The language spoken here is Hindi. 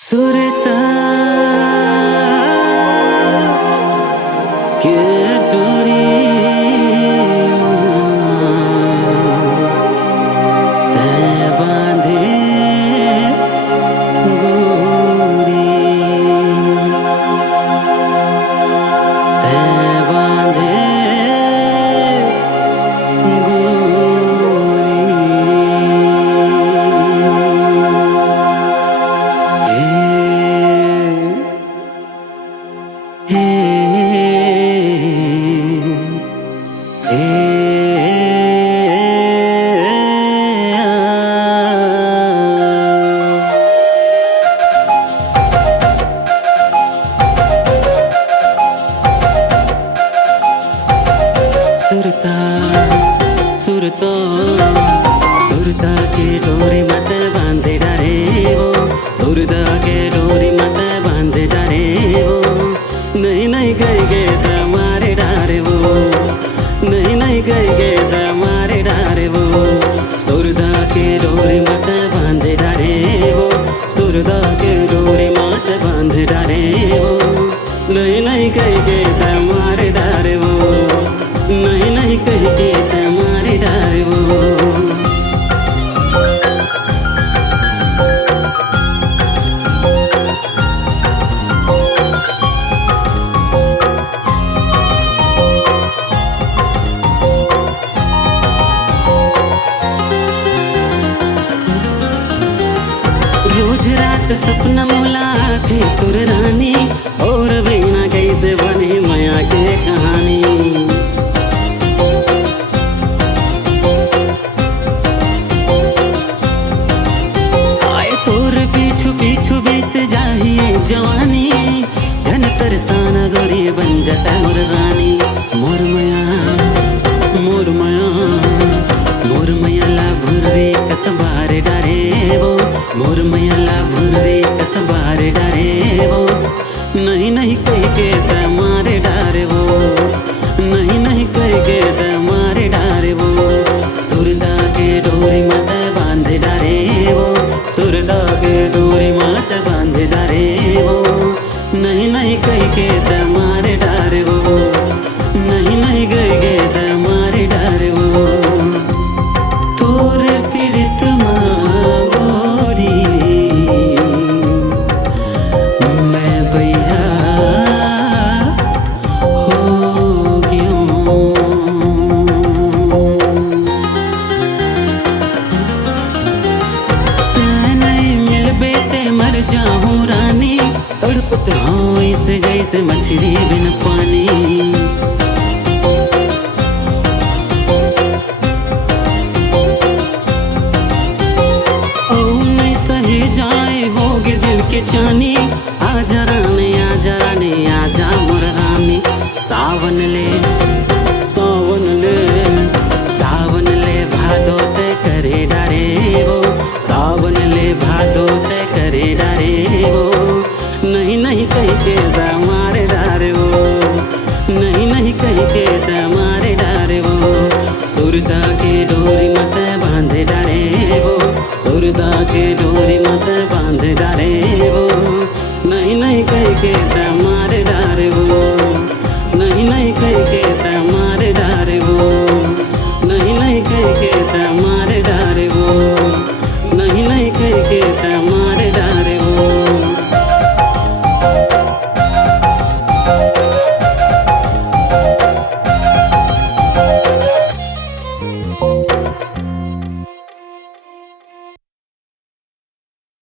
सुरता के डोरी ते बांधे गोरी ते बांधे सुरता सुरतो सुरता के डोरी मत बांधे डारे वो सुरता के डोरी मत बांधे डारे वो नहीं नहीं गए तमारे डारे वो नहीं नहीं गए तमारे डारे वो सुरता के डोरी मत बांधे डारे वो सुरता के डोरी मत बांधे डारे वो नहीं नहीं गए तमारे डारे वो नहीं नहीं कह के तुम्हारे डारे वो रोज रात सपना मुलाकात तुर रानी और बिना कैसे बने माया के कहानी पीछू बीत जाहिए जवानी जन तरसाना गोरी बन जाता मोर रानी मोर मया ला भुर्रे कसबारे डारे वो मोर मया ला भुर्रे कसबारे डारे वो नहीं नहीं कह के तमारे डारे वो नहीं नहीं कह के तमारे डारे वो सुरता के डोरी मत बांधे डारे वो सुरता के डोरी मत बांधे डारे वो नहीं नहीं कह के तमारे डारे वो नहीं नहीं कह के तमारे डारे वो तोरे पीड़ित गोरी मैं भैया हो गया मर जाऊं रानी तड़पत हाँ इसे जैसे मछली बिन पानी ओ नहीं सही जाए होगे दिल के चानी आजा रानी आजा मोर रानी सावन ले भादो ते करे डारे वो सावन ले भादो ते करे डारे वो नहीं नहीं कह के तमारे डारे वो नहीं नहीं कह के तमारे डारे वो सुरता के डोरी मत बांधे डारे वो सुरता के डोरी मत बांधे डारे